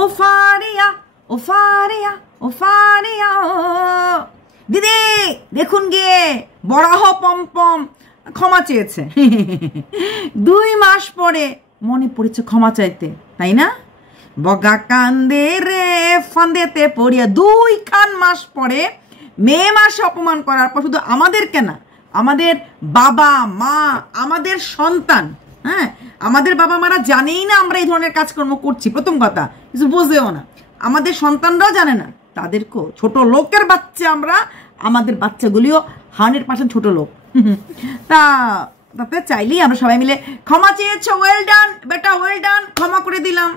ও ফারিয়া ও ফারিয়া ও ফারিয়া দিদি দেখুন গিয়ে বরাহ পম্পম ক্ষমা চেয়েছে 2 মাস পরে মনে পড়েছে ক্ষমা চাইতে, তাই না? বগা কান্দে রে ফান্দেতে পড়িয়া 2 মাস পরে মে মাসে অপমান করার পর শুধু আমাদের কেনা, আমাদের বাবা মা, আমাদের সন্তান, হ্যাঁ আমাদের বাবা মারা জানেই না আমরা এই ধরনের কাজকর্ম করছি, প্রথম কথা কিছু বোঝেও না, আমাদের সন্তানরাও জানে না, তাদেরকেও ছোট লোকের বাচ্চা আমরা, আমাদের বাচ্চাগুলিও 100% ছোট লোক। তাতে চাইলেই আমরা সবাই মিলে ক্ষমা চেয়েছো, ওয়েল ডান বেটা ওয়েল ডান, ক্ষমা করে দিলাম।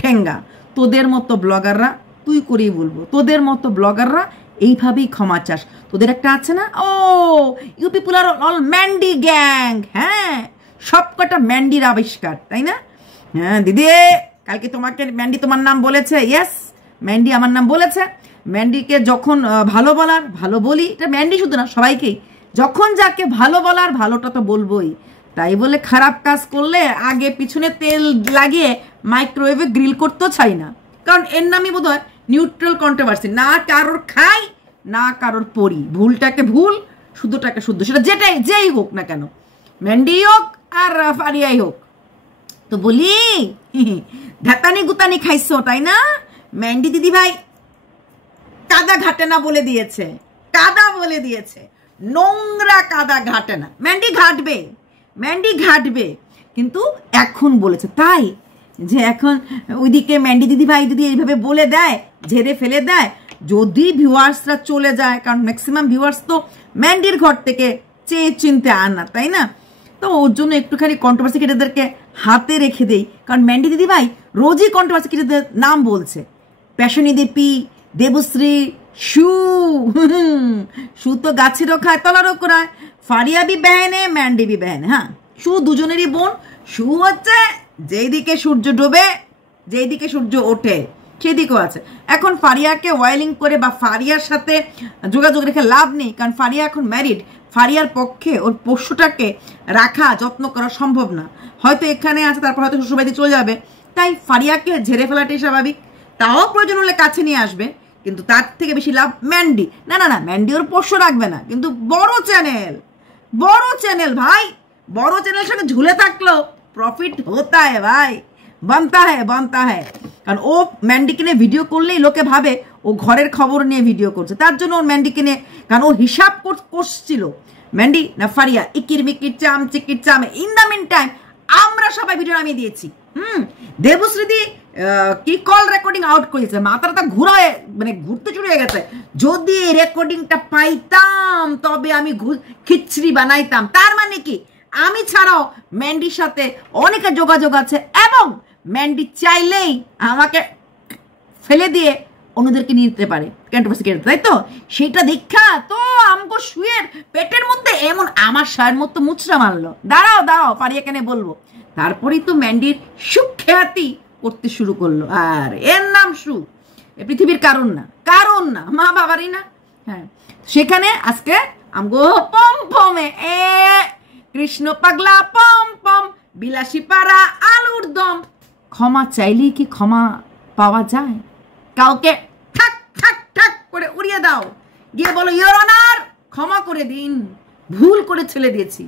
ঠেঙ্গা তোদের মতো ব্লগাররা, তুই করেই বলবো, তোদের মতো ব্লগাররা এইভাবেই ক্ষমা চাস। তোদের একটা আছে না, oh you people are all Mandy gang, হ্যাঁ সবকটা ম্যান্ডির আবিষ্কার, তাই না? হ্যাঁ দিদি কালকে তোমাকে ম্যান্ডি তোমার নাম বলেছে, ইয়েস ম্যান্ডি আমার নাম বলেছে। ম্যান্ডিকে যখন ভালো বলার ভালো বলি, এটা ম্যান্ডি শুধু না সবাইকেই, যখন যাকে ভালো বলার ভালোটা তো বলবোই, তাই বলে খারাপ কাজ করলে আগে পিছনে তেল লাগিয়ে মাইক্রোওয়েভে গ্রিল করতেও চাই না, কারণ এর নামই বোধ হয় নিউট্রাল কন্ট্রোভার্সি, না কারোর খাই না কারোর পড়ি, ভুলটাকে ভুল শুদ্ধটাকে শুদ্ধ, সেটা যেই হোক না কেন, ম্যান্ডি হোক আর ফারিয়াই হোক। তো বলি ঘাতানি গুতানি খাইছো তাই না? ম্যান্ডি দিদি ভাই কাদা ঘাটে না বলে দিয়েছে, কাদা বলে দিয়েছে, নোংরা কাদা ঘাটে না। ম্যান্ডি ঘাটবে, ম্যান্ডি ঘাটবে, কিন্তু এখন বলেছে তাই যে এখন ওইদিকে ম্যান্ডি দিদি ভাই যদি এইভাবে বলে দেয়, ঝেড়ে ফেলে দেয়, যদি ভিউয়ার্সরা চলে যায়, কারণ ম্যাক্সিমাম ভিউয়ার্স তো ম্যান্ডির ঘর থেকে চেয়ে চিনতে আনা, তাই না? তো ওর জন্য একটুখানি কন্ট্রোভার্সি ক্রিয়েটারদেরকে হাতে রেখে দেই, কারণ ম্যান্ডি দিদি ভাই রোজই কন্ট্রোভার্সি ক্রিয়েটারদের নাম বলছে, প্যাশনি দেপি, দেবশ্রী, শু তো গাছেরও খায় তলারও করায়, ফারিয়া বি বেহেনে ম্যান্ডি বি বেহেনে, হ্যাঁ শু দুজনেরই বোন। শু হচ্ছে যেই দিকে সূর্য ডোবে যেই দিকে সূর্য ওঠে সেদিকেও আছে। এখন ফারিয়াকে ওয়াইলিং করে বা ফারিয়ার সাথে যোগাযোগ রেখে লাভ নেই, কারণ ফারিয়া এখন ম্যারিড, ফারিয়ার পক্ষে ওর পোষ্যটাকে রাখা যত্ন করা সম্ভব না, হয়তো এখানে আছে তারপর হয়তো শ্বশুরবাড়িতে চলে যাবে, তাই ফারিয়াকে ঝেড়ে ফেলাটাই স্বাভাবিক। তাও প্রয়োজন হলে কাছে নিয়ে আসবে, কিন্তু তার থেকে বেশি লাভ ম্যান্ডি। না না না ম্যান্ডি ওর পোষ্য রাখবে না, কিন্তু বড় চ্যানেল ভাই, বড় চ্যানেলের সঙ্গে ঝুলে থাকলেও প্রফিট হতা है ভাই, बनता है। কারণ ও ম্যান্ডিকে নিয়ে ভিডিও করলেই লোকে ভাবে ও ঘরের খবর নিয়ে ভিডিও করছে, তার জন্য ওর ম্যান্ডিকে নিয়ে, কারণ ও হিসাব করছিল ম্যান্ডি না ফারিয়া ইকির মিকির চাম চিকির চাম। ইন দ্য মিন টাইম আমরা সবাই ভিডিও নামিয়ে দিয়েছি। দেবশ্রীদি কি কল রেকর্ডিং আউট করেছে, মাথাটা ঘুরায় মানে ঘুরতে শুরু হয়ে গেছে, যদি রেকর্ডিংটা পাইতাম তবে আমি খিচড়ি বানাইতাম। তার মানে কি আমি ছাড়াও ম্যান্ডির সাথে অনেকের যোগাযোগ আছে, এবং ম্যান্ডি চাইলেই আমাকে ফেলে দিয়ে অন্যদেরকে নিয়ে নিতে পারে, তাই তো? সেটা দেখা তো আমগো শুয়ের পেটের মধ্যে এমন আমার সায়ের মতো মুচড়া মারলো। দাঁড়াও ফারিয়া কেন বলবো, তারপরেই তো ম্যান্ডির সুখ্যাতি করতে শুরু করলো, আর এর নাম সু, পৃথিবীর কারণ না মা বাবারই না। হ্যাঁ সেখানে আজকে আমগো পমপমে কৃষ্ণ পাগলা পম বিলাসী পাড়া আলুর দম। ক্ষমা চাইলেই কি ক্ষমা পাওয়া যায়? কাউকে ঠাক ঠাক ঠাক করে উড়িয়ে দাও, গিয়ে বলো ইওর অনার ক্ষমা করে দিন, ভুল করে ছেলে দিয়েছি,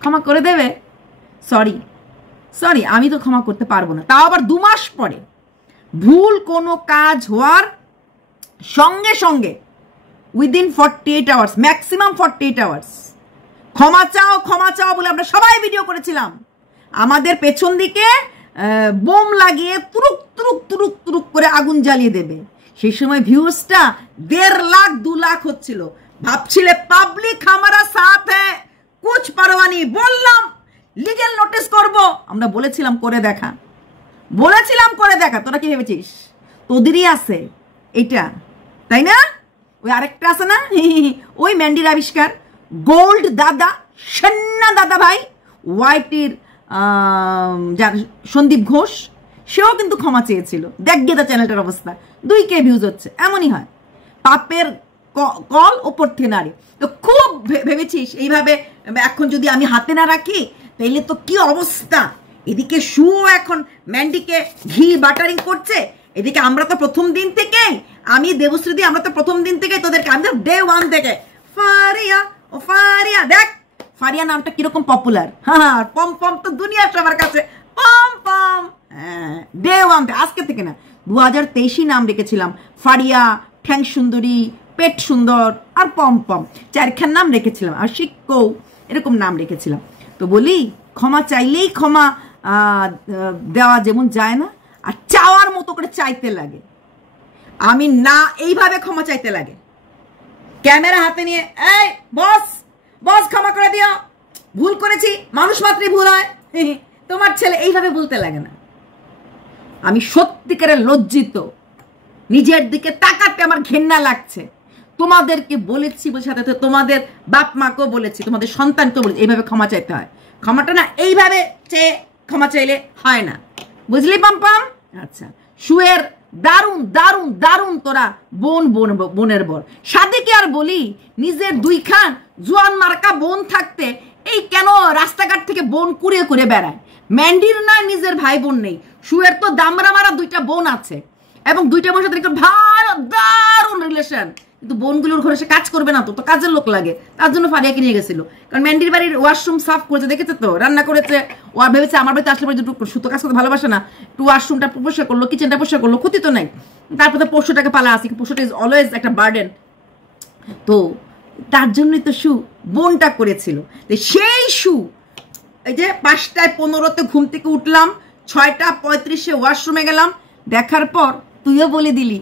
ক্ষমা করে দেবে? সরি আমি তো ক্ষমা করতে পারবো না, তাও আবার 2 মাস পরে। ভুল কোনো কাজ হওয়ার সঙ্গে সঙ্গে উইদিন 48 আওয়ার্স, ম্যাক্সিমাম 48 আওয়ার্স ক্ষমা চাও বলে আমরা সবাই ভিডিও করেছিলাম। আমাদের পেছন দিকে বোম লাগিয়ে তুরুক করে আগুন জ্বালিয়ে দেবে। সেই সময় ভিউজটা 1.5 লাখ 2 লাখ হচ্ছিল, ভাবছিলে পাবলিক হামারা সাথ হ্যায়, কুছ পারওয়ানি। বললাম লিগেল নোটিস করব, আমরা বলেছিলাম করে দেখা, তোরা কি ভেবেছিস তোদেরই আছে এটা, তাই না? ওই আরেকটা আছে না, ওই ম্যান্ডির আবিষ্কার গোল্ড দাদা, সন্না দাদা ভাই, ওয়াইটির সন্দীপ ঘোষ, সেও কিন্তু ক্ষমা চেয়েছিল। দেখ গেদা চ্যানেলটার অবস্থা, 2K ভিউজ হচ্ছে, এমনই হয় পাপের কল ওপর থেকে নাড়ে। তো খুব ভেবেছিস এইভাবে এখন যদি আমি হাতে না রাখি তাইলে তো কি অবস্থা। এদিকে শু এখন ম্যান্ডিকে ঘি বাটারিং করছে, এদিকে আমরা তো প্রথম দিন থেকে, আমি দেবশ্রীদি, আমরা তো প্রথম দিন থেকে তোদেরকে, আমি তো ডে 1 থেকে ফারিয়া ও ফারিয়া, দেখ ফারিয়া নামটা কিরকম পপুলার। হ্যাঁ, পম পম তো দুনিয়ার সবার কাছে পম পম। হ্যাঁ, ডে 1 থেকে, আজকে থেকে না, 2023 নাম রেখেছিলাম। ফারিয়া, ঠ্যাং সুন্দরী, পেট সুন্দর আর পম পম, 4খান নাম রেখেছিলাম। আর শিক্ষৌ, এরকম নাম রেখেছিলাম। তো বলি ক্ষমা চাইলেই ক্ষমা দেওয়া যেমন যায় না, আর চাওয়ার মতো করে চাইতে লাগে। আমি না এইভাবে ক্ষমা চাইতে লাগে, ক্যামেরা হাতে নিয়ে, এই বস বস ক্ষমা করে দিও, ভুল করেছি, মানুষ মাত্রই ভুল হয়, তোমার ছেলে, এইভাবে বলতে লাগে না। আমি সত্যিকারের লজ্জিত, নিজের দিকে তাকাতে আমার ঘেন্না লাগছে। তোমাদেরকে বলেছি, সাথে সাথে তোমাদের বাপ মাকেও বলেছি, তোমাদের সন্তানকেও বলেছি, এইভাবে ক্ষমা চাইতে হয়। ক্ষমাটা না এইভাবে ক্ষমা চাইলে হয় না, বুঝলি পাম্পাম? আচ্ছা, শুয়ের দারুণ দারুণ দারুণ তোরা বোনের বর। সাদিকে আর বলি, নিজের 2খান জোয়ান মার্কা বোন থাকতে এই কেন রাস্তাঘাট থেকে বোন কুড়িয়ে করে বেড়ায়? ম্যান্ডির নয় নিজের ভাই বোন নেই, শুয়ের তো দামরা মারা 2টা বোন আছে, এবং 2টা বোনের সাথে ভালো দারুণ রিলেশন। কিন্তু বোনগুলোর ঘরে সে কাজ করবে না, তো কাজের লোক লাগে, তার জন্য ফারিয়াকে নিয়ে গেছিল। কারণ ম্যান্ডির বাড়ির ওয়াশরুম সাফ করেছে, দেখেছে তো, রান্না করেছে। ও ভেবেছে আমার বাড়িতে আসলে পরে দুটো সুতো কাজ করতে ভালোবাসে না, একটু ওয়াশরুমটা পরিষ্কার করলো, কিচেনটা পরিষ্কার করলো, ক্ষতি তো নাই। তারপরে পশুটাকে পালা আসি, পশুটা ইজ অলওয়েজ একটা বার্ডেন। তো তার জন্যই তো বোনটা করেছিল। সেই এই যে 5টায় 15-তে ঘুম থেকে উঠলাম, 6টা 35-এ ওয়াশরুমে গেলাম, দেখার পর তুইও বলে দিলি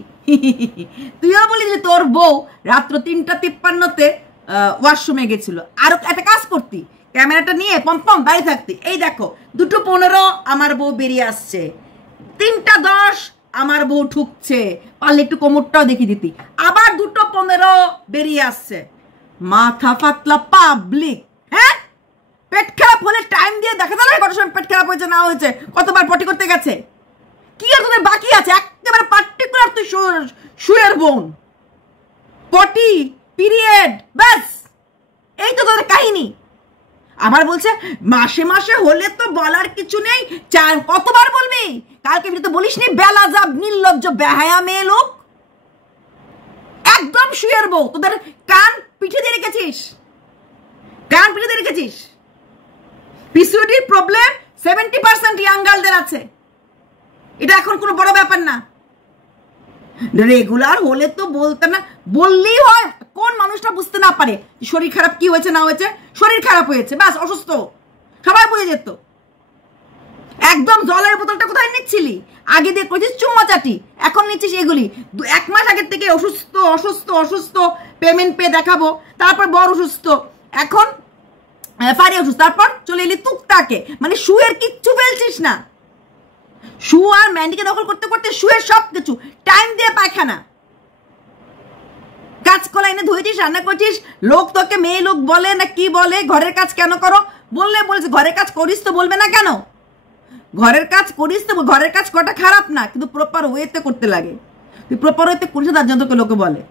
তোর বউ রাত্র 3টা 53-তে ওয়াশরুমে গেছিল। আর একটা কাজ করতি, ক্যামেরাটা নিয়ে পম্পম বাড়ি থাকতি, এই দেখো 2:15 আমার বউ বেরিয়ে আসছে, 3টা 10 আমার বউ ঢুকছে, পারলে একটু কোমরটাও দেখিয়ে দিতি, আবার 2:15 বেরিয়ে আসছে। মাথা ফাতলা পাবলিক। হ্যাঁ, পেট খারাপ হলে টাইম দিয়ে দেখা যায় না কত সময় পেট খারাপ হয়েছে না হয়েছে, কতবার পটি করতে গেছে, কি আর তোদের বাকি আছে? একেবারে পার্টিকুলার তুই শুয়ের বোন, পটি, পিরিয়ড, ব্যাস, এই তো তোদের কাহিনী। আবার বলছে মাসে মাসে হলে তো বলার কিছু নেই, কতবার বলবি? কালকে তো বলিস নি বেলাজাব নির্লজ্জ বেহায়া মেয়ে লোক, একদম শুয়ের বউ। তোদের কান পিঠে দিয়ে রেখেছিস, পিসিওডির প্রবলেম 70% ইয়াং গার্লদের আছে, এটা এখন কোনো বড় ব্যাপার না। রেগুলার হলে তো বলতাম না, বললেই হয়। কোন মানুষটা বুঝতে না পারে শরীর খারাপ, কি হয়েছে না হয়েছে, শরীর খারাপ হয়েছে ব্যাস, অসুস্থ, সবাই বুঝে যেত। একদম জলের বোতলটা কোথায় নিচ্ছিলি? আগে দিয়ে করছিস চুম্মা চাটি, এখন নিচ্ছিস এগুলি। 1 মাস আগের থেকে অসুস্থ অসুস্থ অসুস্থ, পেমেন্ট পেয়ে দেখাবো, তারপর বড় অসুস্থ, এখন ফারি অসুস্থ, তারপর চলে এলি টুকটাকে। মানে শুয়ের কিচ্ছু ফেলছিস না, শু আর ম্যান্ডিকে দখল করতে করতে শুয়ের সব কিছু, টাইম দিয়ে পায়খানা, কাজ কলা এনে ধুয়েছিস, রান্না করছিস, লোক তোকে মেয়ে লোক বলে না কি বলে, ঘরের কাজ কেন করো বললে বলছে ঘরের কাজ করিস তো, বলবে না কেন? ঘরের কাজ করিস তো, ঘরের কাজ কটা খারাপ না, কিন্তু প্রপার ওয়েতে করতে লাগে। তুই প্রপার ওয়েতে করিস, তার জন্য তোকে লোকে বলে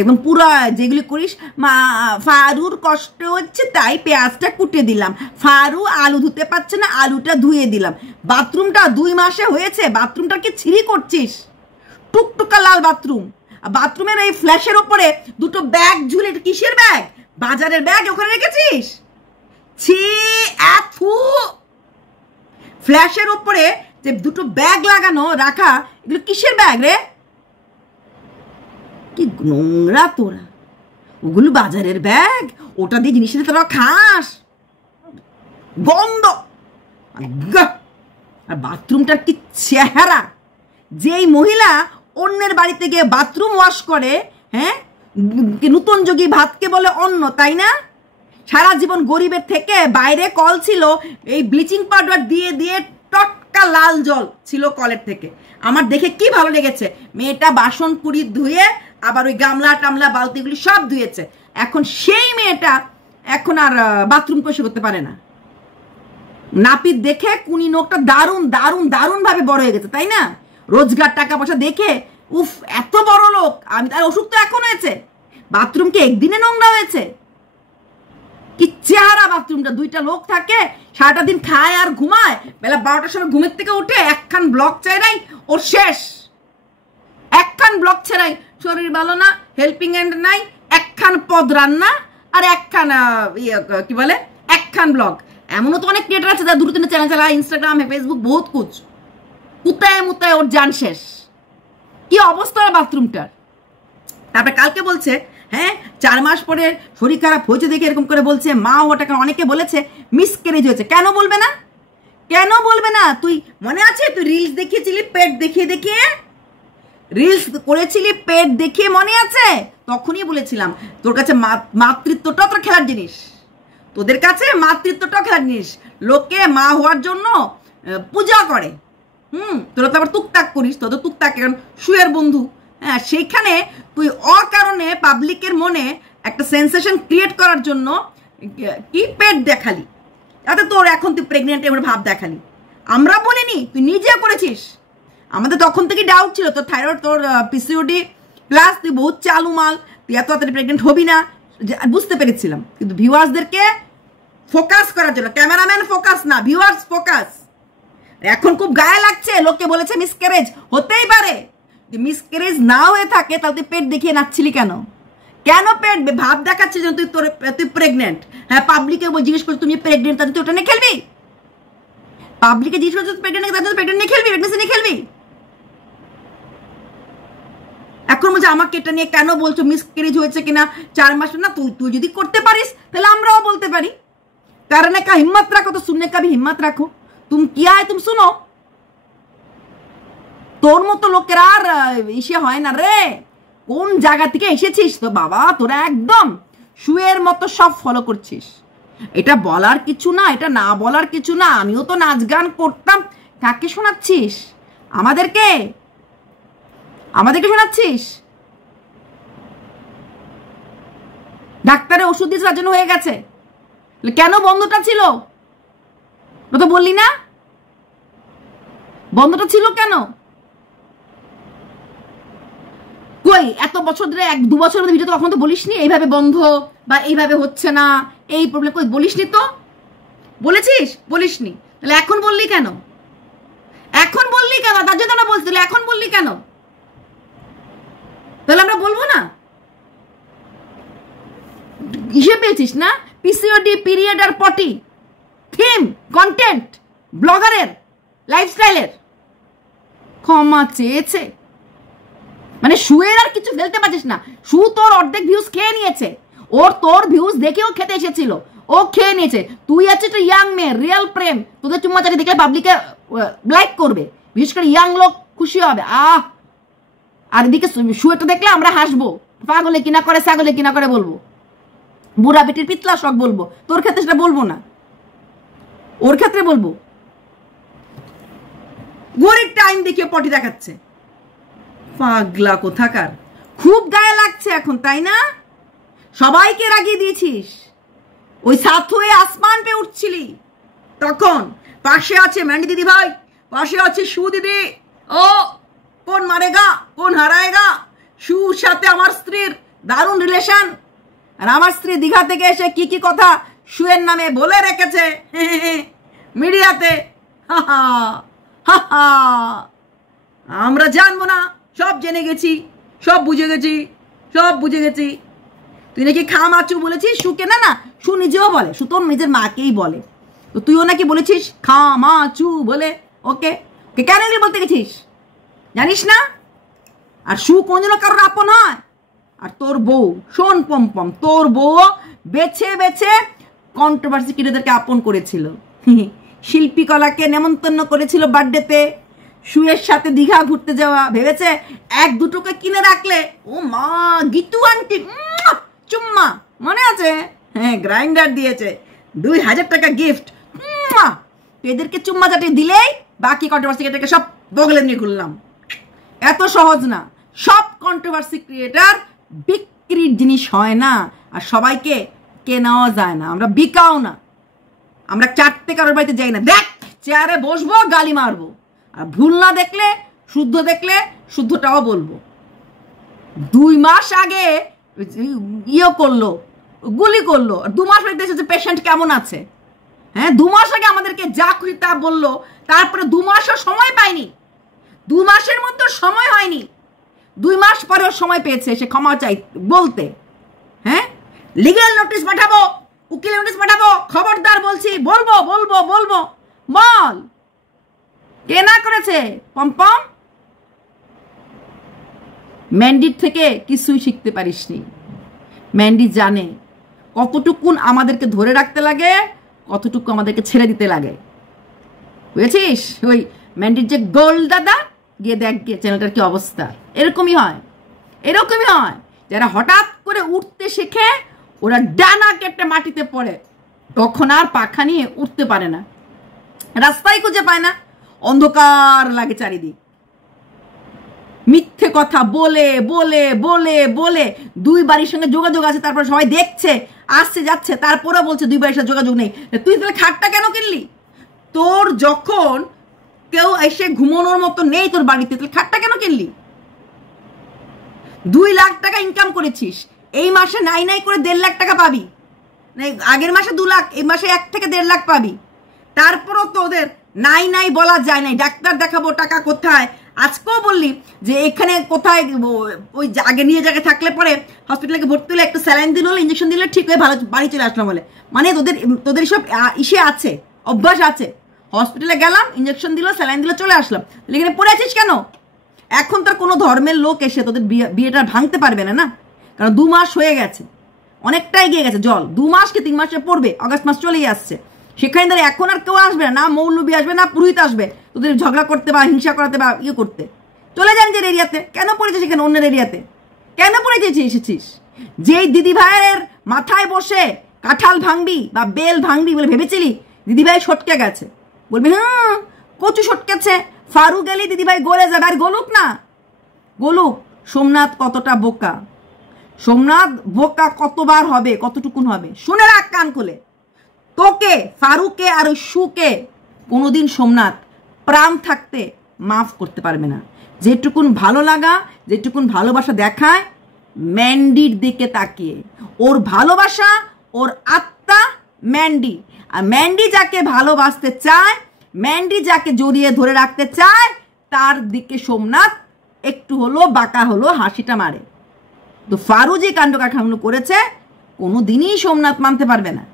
একদম পুরো যেগুলি করিস, মা ফারুর কষ্ট হচ্ছে তাই পেঁয়াজটা কুটে দিলাম, ফারু আলু ধুতে পারছে না আলুটা ধুয়ে দিলাম, বাথরুমটা 2 মাসে হয়েছে, বাথরুমটা কি ছিঁড়ি করছিস, টুকটুকা লাল বাথরুম, বাথরুমের এই ফ্ল্যাশের ওপরে 2টো ব্যাগ ঝুলে, কিসের ব্যাগ? বাজারের ব্যাগ, ওখানে রেখেছিস? ছি, এথু, ফ্ল্যাশের ওপরে যে 2টো ব্যাগ লাগানো রাখা, এগুলো কিসের ব্যাগ রে? কি নোংরা তোরা, ওগুলো বাজারের ব্যাগ, ওটা দিয়ে জিনিসটা তোরা খাস, গন্ধ। আর বাথরুমটার কি চেহারা, যেই মহিলা অন্যের বাড়িতে গিয়ে বাথরুম ওয়াশ করে, হ্যাঁ, নূতন যোগী ভাতকে বলে অন্য, তাই না? সারা জীবন গরিবের থেকে বাইরে কল ছিল, এই ব্লিচিং পাউডার দিয়ে দিয়ে টটকা লাল জল ছিল কলের থেকে। আমার দেখে কি ভালো লেগেছে, মেয়েটা বাসন কুড়ি ধুয়ে আবার ওই গামলা টামলা বালতিগুলি সব ধুয়েছে। এখন সেই মেয়েটা এখন আর বাথরুম পরিষ্কার করতে পারে না। নাপিত দেখে কুনি নোকটা দারুণ দারুণ দারুণ ভাবে বড় হয়ে গেছে, তাই না? রোজগার টাকা পয়সা দেখে উফ এত বড় লোক আমি, তার অসুখ তো এখন হয়েছে, বাথরুমকে একদিনে নোংরা হয়েছে? কি চেহারা বাথরুমটা, 2টা লোক থাকে, সারাটা দিন খায় আর ঘুমায়, বেলা 12টার সময় ঘুমের থেকে উঠে একখান ব্লক চাই নাই, ওর শেষ। একখান ব্লগ ছাড়াই শরীর ভালো না, হেল্পিং হ্যান্ড নাই, একখান পদ রান্না আর একখান কি বলে একখান ব্লগ। এমনও তো অনেক ক্রিয়েটার আছে যারা দুটো তিনটে চ্যানেল চালায়, ইনস্টাগ্রামে ফেসবুক বহুত কুছ, কুতায় মুতায় ওর জান শেষ। কি অবস্থা বাথরুমটার। তারপরে কালকে বলছে হ্যাঁ 4 মাস পরে শরীর খারাপ হয়েছে দেখে এরকম করে বলছে, মা ওটাকে অনেকে বলেছে মিসক্যারেজ হয়েছে। কেন বলবে না, কেন বলবে না? তুই মনে আছে তুই রিলস দেখিয়েছিলি পেট দেখিয়ে দেখিয়ে, রিলস করেছিলি পেট দেখিয়ে, মনে আছে? তখনই বলেছিলাম তোর কাছে মাতৃত্বটা তোর খেলার জিনিস, তোদের কাছে মাতৃত্বটাও খেলার জিনিস। লোকে মা হওয়ার জন্য পূজা করে, তোরা তো আবার টুকটাক করিস, তোর তো টুকটাক শুয়ের বন্ধু। হ্যাঁ, সেইখানে তুই অকারণে পাবলিকের মনে একটা সেন্সেশন ক্রিয়েট করার জন্য কি পেট দেখালি, তাতে তোর এখন তুই প্রেগনেন্ট এবার ভাব দেখালি। আমরা বলিনি, তুই নিজে করেছিস। আমাদের তখন থেকে ডাউট ছিল তোর থাইরয়েড, তোর পিসিওডি, প্লাস তুই বহুত চালু মাল, তুই এত তাড়াতাড়ি প্রেগনেন্ট হবি না, বুঝতে পেরেছিলাম। কিন্তু ভিউয়ার্সদেরকে ফোকাস করার জন্য, ক্যামেরাম্যান ফোকাস না, ভিউয়ার্স ফোকাস। এখন খুব গায়ে লাগছে, লোকে বলেছে মিসক্যারেজ, হতেই পারে। মিসক্যারেজ না হয়ে থাকে তাহলে তুই পেট দেখিয়ে নাচছিলি কেন? কেন পেট ভাব দেখাচ্ছে যেন তুই প্রেগনেন্ট? হ্যাঁ, পাবলিকে জিজ্ঞেস করছিস তুমি প্রেগনেন্ট, তাহলে তুই ওটা নিয়ে খেলবি? পাবলিকে জিজ্ঞেস করছিস প্রেগনেন্ট, তাহলে প্রেগনেন্ট নিয়ে খেলবি, প্রেগনেন্সি নিয়ে খেলবি? এখন বলছে আমাকে এটা নিয়ে কেন বলছো, মিসক্যারেজ হয়েছে কিনা 4 মাস না? তুই যদি করতে পারিস তাহলে আমরাও বলতে পারি। करने का हिम्मत रखो तो सुनने का भी हिम्मत रखो। तुम किया है तुम सुनो। তোর মতো লোকের আর ইসে হয় না রে। কোন জায়গা থেকে এসেছিস তো বাবা, তোরা একদম শুয়ের মতো সব ফলো করছিস। এটা বলার কিছু না, এটা না বলার কিছু না। আমিও তো নাচ গান করতাম। কাকে শোনাচ্ছিস? আমাদেরকে শোনাচ্ছিস? ডাক্তারে ওষুধ দিয়ে সাজানো হয়ে গেছে, কেন বন্ধটা ছিল? তো বললি না বন্ধটা ছিল কেন? কই এত বছর ধরে 1-2 বছর ভিডিও তো কখনো তো বলিসনি এইভাবে বন্ধ বা এইভাবে হচ্ছে না, এই প্রবলেম কই বলিসনি তো? বলেছিস? বলিসনি। তাহলে এখন বললি কেন? এখন বললি কেন? তার জন্য না বলছিল, এখন বললি কেন? তাহলে আমরা বলবো না? হিসেবে পেয়েছিস না? পিসিওডি, পিরিয়ড আর পটি, থিম, কন্টেন্ট, ব্লগারের লাইফস্টাইলের ক্ষমা চেয়েছে। মানে শুয়ের আর কিছু ফেলতে পারছিস না। শু তোর অর্ধেক ভিউজ খেয়ে নিয়েছে। ওর তোর ভিউজ দেখেও খেতে এসেছিল, ও খেয়ে নিয়েছে। তুই আছে একটা ইয়াং মেয়ে, রিয়েল প্রেম, তোদের চুম্মাচারি দেখলে পাবলিকে লাইক করবে, বিশেষ করে ইয়াং লোক খুশি হবে। আর এদিকে শুয়েটা দেখলে আমরা হাসবো, পাগলে কিনা করে ছাগলে কিনা করে বলবো, বুড়া বেটির পিতলা শখ বলবো। তোর ক্ষেত্রে সেটা বলবো না, ওর ক্ষেত্রে বলবো। ঘড়ির টাইম দেখিয়ে পটি দেখাচ্ছে, পাগলা কোথাকার। খুব গায়ে লাগছে এখন, তাই না? সবাইকে রাগিয়ে দিয়েছিস। ওই সাথ হয়ে আসমান পে উঠছিলি তখন। পাশে আছে ম্যান্ডি দিদি ভাই, পাশে আছে শু দিদি। ও কোন মারেগা কোন হারায়েগা। শুর সাথে আমার স্ত্রীর দারুণ রিলেশন, আর আমার স্ত্রী দীঘা থেকে এসে কি কি কথা শুয়ের নামে বলে রেখেছে মিডিয়াতে। আমরা জানবো না, সব জেনে গেছি, সব বুঝে গেছি, সব বুঝে গেছি। তুই নাকি খা মাচু বলেছিস শুকে? না না, শু নিজেও বলে, শু তোর নিজের মাকেই বলে। তো তুইও নাকি বলেছিস খা মাচু বলে। ওকে কেন বলতে গেছিস জানিস না? আর শু কোনদিনও কারোর আপন হয়? আর তোর বউ শোন পম্পম, তোর বউ বেছে বেছে কন্ট্রোভার্সি ক্রিয়েটরদেরকে আপন করেছিল। শিল্পী কলাকে নেমন্তন্ন করেছিল বার্থডেতে, শুয়ের সাথে দীঘা ঘুরতে যাওয়া। ভেবেছে 1-2টোকে কিনে রাখলে ও মা গিটু আন্টি চুম্মা, মনে আছে? হ্যাঁ, গ্রাইন্ডার দিয়েছে, 2000 টাকা গিফট। এদেরকে চুম্মা চাটি দিলেই বাকি কন্ট্রোভার্সি ক্রিয়েটরকে সব বগলে নিয়ে ঘুরলাম। এত সহজ না। সব কন্ট্রোভার্সি ক্রিয়েটর বিক্রির জিনিস হয় না, আর সবাইকে কেনাও যায় না। আমরা বিকাও না, আমরা চারটে কারোর বাড়িতে যাই না। দেখ চেয়ারে বসবো, গালি মারবো, আর ভুল না দেখলে, শুদ্ধ দেখলে শুদ্ধটাও বলবো। 2 মাস আগে করলো, গুলি করলো, আর 2 মাস পরে এসেছে পেশেন্ট কেমন আছে। হ্যাঁ, 2 মাস আগে আমাদেরকে যা খুশি তা বললো, তারপরে 2 মাসও সময় পাইনি। 2 মাসের মধ্যে সময় হয়নি। 2 মাস পরেও সময় পেয়েছে সে ক্ষমা চাই বলতে। হ্যাঁ, লিগ্যাল নোটিশ পাঠাবো, উকিল নোটিশ পাঠাবো, খবরদার বলছি, বলবো বলবো বলবো। বল, কে না করেছে? পম্পম। ম্যান্ডির থেকে কিছুই শিখতে পারিসনি। ম্যান্ডি জানে কতটুকুন আমাদেরকে ধরে রাখতে লাগে, কতটুকু আমাদেরকে ছেড়ে দিতে লাগে, বুঝেছিস? ওই ম্যান্ডির যে গোল দাদা, গিয়ে দেখ গিয়ে চ্যানেলটার কি অবস্থা। এরকমই হয়, এরকমই হয়। যারা হঠাৎ করে উঠতে শেখে ওরা ডানা কেটে মাটিতে পড়ে, তখন আর পাখা নিয়ে উঠতে পারে না, রাস্তায় খুঁজে পায় না, অন্ধকার লাগে চারিদিক। মিথ্যে কথা বলে বলে বলে বলে 2 বাড়ির সঙ্গে যোগাযোগ আছে, তারপর সবাই দেখছে, আসছে যাচ্ছে, তারপরেও বলছে 2 বাড়ির সাথে যোগাযোগ নেই। তুই তাহলে খাটটা কেন কিনলি? তোর যখন কেউ এসে ঘুমানোর মতো নেই তোর বাড়িতে, তাহলে খাটটা কেন কিনলি? 2 লাখ টাকা ইনকাম করেছিস, এই মাসে নাই নাই করে 1.5 লাখ টাকা পাবি, আগের মাসে 2 লাখ, এই মাসে 1 থেকে 1.5 লাখ পাবি। তারপরও তো ওদের নাই নাই বলা যায় নাই, ডাক্তার দেখাবো, টাকা কোথায়? আজকেও বললি যে এখানে কোথায়, ওই আগে নিয়ে জায়গায় থাকলে পরে হসপিটালে ভর্তি হলে একটু স্যালাইন দিল, ইঞ্জেকশন দিলে ঠিক হয়ে ভালো বাড়ি চলে আসলাম বলে। মানে তোদের সব ইসে আছে, অভ্যাস আছে। হসপিটালে গেলাম, ইঞ্জেকশন দিল, স্যালাইন দিল, চলে আসলাম। এখানে পড়ে আছিস কেন? এখন তার কোনো ধর্মের লোক এসে তোদের বিয়েটা ভাঙতে পারবে না, না? কারণ 2 মাস হয়ে গেছে, অনেকটাই এগিয়ে গেছে জল। 2 মাস কি 3 মাসে পড়বে, আগস্ট মাস চলেই আসছে। সেখানে ধরে এখন আর কেউ আসবে না, মৌলবি আসবে না, পুরোহিত আসবে তোদের ঝগড়া করতে বা হিংসা করাতে বা ইয়ে করতে। চলে যান নিজের এরিয়াতে। কেন পড়েছিস এখানে অন্যের এরিয়াতে? কেন পড়েছিস এসেছিস? যেই দিদি ভাইয়ের মাথায় বসে কাঁঠাল ভাঙবি বা বেল ভাঙবি বলে ভেবেছিলি, দিদি ভাই সটকে গেছে, বলবি হ্যাঁ কচু সটকেছে, ফারু গেলি দিদি ভাই গলে যাবে। আর গলুক না, গলুক। সোমনাথ কতটা বোকা, সোমনাথ বোকা কতবার হবে, কতটুকুন হবে, শুনে রাখ কান খুলে। তোকে, ফারুকে আর সুকে কোনোদিন সোমনাথ প্রাণ থাকতে মাফ করতে পারবে না। যেটুকুন ভালো লাগা, যেটুকুন ভালোবাসা দেখায় ম্যান্ডির দিকে তাকিয়ে, ওর ভালোবাসা, ওর আত্মা ম্যান্ডি। আর ম্যান্ডি যাকে ভালোবাসতে চায়, ম্যান্ডি যাকে জড়িয়ে ধরে রাখতে চায়, তার দিকে সোমনাথ একটু হলো বাঁকা হলো হাসিটা মারে। তো ফারু যে কাণ্ড কারখানাগুলো করেছে কোনো দিনই সোমনাথ মানতে পারবে না।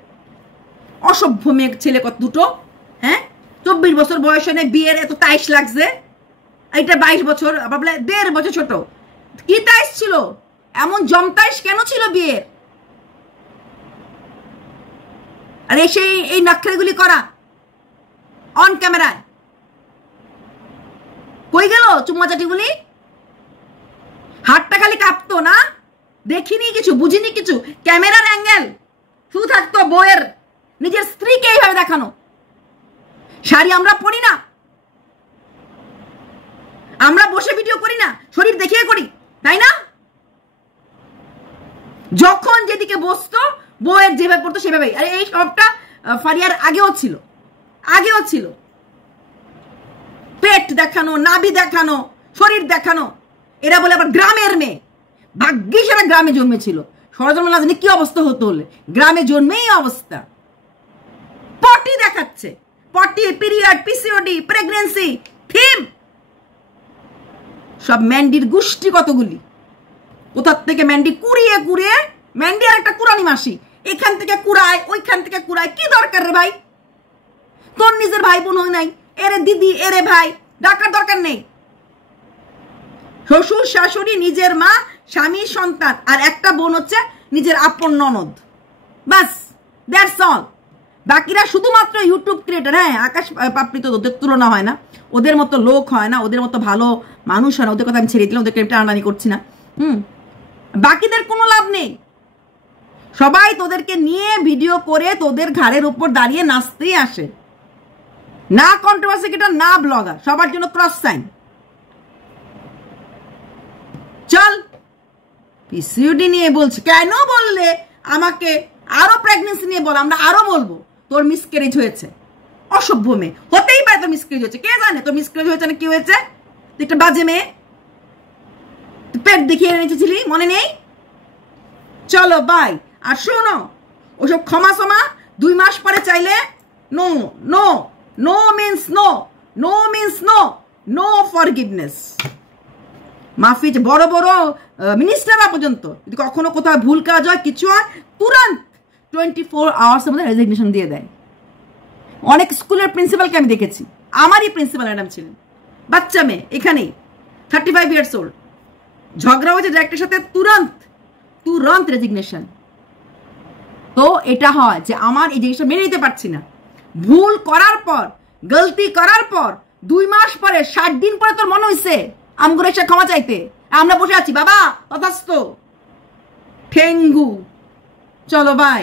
অসভ্য মেয়ে ছেলে কত দুটো। হ্যাঁ, 24 বছর বয়স হয়ে বিয়ের এত 23 লাগছে, এটা 22 বছর, আবার 1.5 বছর ছোট। কি 23 ছিল? এমন জমতাইশ কেন ছিল বিয়ের? আর এসে এই নক্ষরেগুলি করা অন ক্যামেরায়, কই গেল চুম্মাচাটিগুলি? হাতটা খালি কাঁপতো না, দেখিনি কিছু, বুঝিনি কিছু, ক্যামেরার অ্যাঙ্গেল শুধু থাকতো বউয়ের, নিজের স্ত্রীকে এইভাবে দেখানো। শাড়ি আমরা পরি না, আমরা বসে ভিডিও করি না, শরীর দেখিয়ে করি, তাই না? যখন যেদিকে বসতো বউয়ের যেভাবে পড়তো সেভাবেই। আরে এই সবটা ফারিয়ার আগেও ছিল, পেট দেখানো, নাভি দেখানো, শরীর দেখানো। এরা বলে আবার গ্রামের মেয়ে, ভাগ্যিস এরা গ্রামে জন্মেছিল, ষড়যন্ত্র না জানি কি অবস্থা হতো হলে, গ্রামে জন্মেই অবস্থা। পটি দেখাচ্ছে, পটি, পিরিয়ড, পিসিওডি, প্রেগনেন্সি, থিম, সব ম্যান্ডির গোষ্ঠী কতগুলি। কোথার থেকে ম্যান্ডি কুড়িয়ে কুড়িয়ে, ম্যান্ডি আর একটা কুরানি মাসি, এখান থেকে কুড়ায়, ওইখান থেকে কুড়ায়। কি দরকার রে ভাই? তোর নিজের ভাই বোন হয় নাই, এরে দিদি, এরে ভাই ডাকার দরকার নেই। শ্বশুর শাশুড়ি, নিজের মা, স্বামী, সন্তান, আর একটা বোন হচ্ছে নিজের আপন ননদ, বাস, দ্যাটস অল। বাকিরা শুধুমাত্র ইউটিউব ক্রিয়েটার। হ্যাঁ, আকাশ পাপড়ি তো ওদের তুলনা হয় না, ওদের মতো লোক হয় না, ওদের মতো ভালো মানুষ হয় না, ওদের কথা আমি ছেড়ে দিলাম, ওদেরকে টানাটানি করছি না। বাকিদের কোনো লাভ নেই। সবাই তোদেরকে নিয়ে ভিডিও করে তোদের ঘাড়ের উপর দাঁড়িয়ে নাচতেই আসে। না কন্ট্রোভার্সি ক্রিয়েটর, না ব্লগার, সবার জন্য ক্রস সাইন। চল, পিসিওডি নিয়ে বলছি, কেন বললে আমাকে? আরো প্রেগনেন্সি নিয়ে বল, আমরা আরো বলবো তোর মিসক্যারেজ হয়েছে। অসভ্য মেয়ে, হতেই পারে তোর মিসক্যারেজ হয়েছে, কে জানে তোর মিসক্যারেজ হয়েছে না কি হয়েছে। তুই একটা বাজে মেয়ে, পেট দেখিয়ে এনেছিলি, মনে নেই? চলো বাই। আর শোনো, ওসব ক্ষমা সমা 2 মাস পরে চাইলে no, no, no means no, no means no, no forgiveness. মাফি বড় বড় মিনিস্টাররা পর্যন্ত যদি কখনো কোথাও ভুল কাজ হয় কিছু হয় তুরন্ত 24 আওয়ার্সের মধ্যে রেজিগনেশন দিয়ে দেয়। অনেক স্কুলের প্রিন্সিপালকে আমি দেখেছি, আমারই প্রিন্সিপাল ম্যাডাম ছিলেন, বাচ্চা মেয়ে, এখানেই 35 ইয়ার্স ওল্ড, ঝগড়া হয়েছে ডাইরেক্টরের সাথে, তুরন্ত রেজিগনেশন। তো এটা হয় যে আমার এই জিনিসটা মেনে নিতে পারছি না। ভুল করার পর, গলতি করার পর 2 মাস পরে, 60 দিন পরে তোর মনে হয়েছে আমগুলো এসে ক্ষমা চাইতে, আমরা বসে আছি বাবা তথাস্তু ঠেঙ্গু। চলো বাই।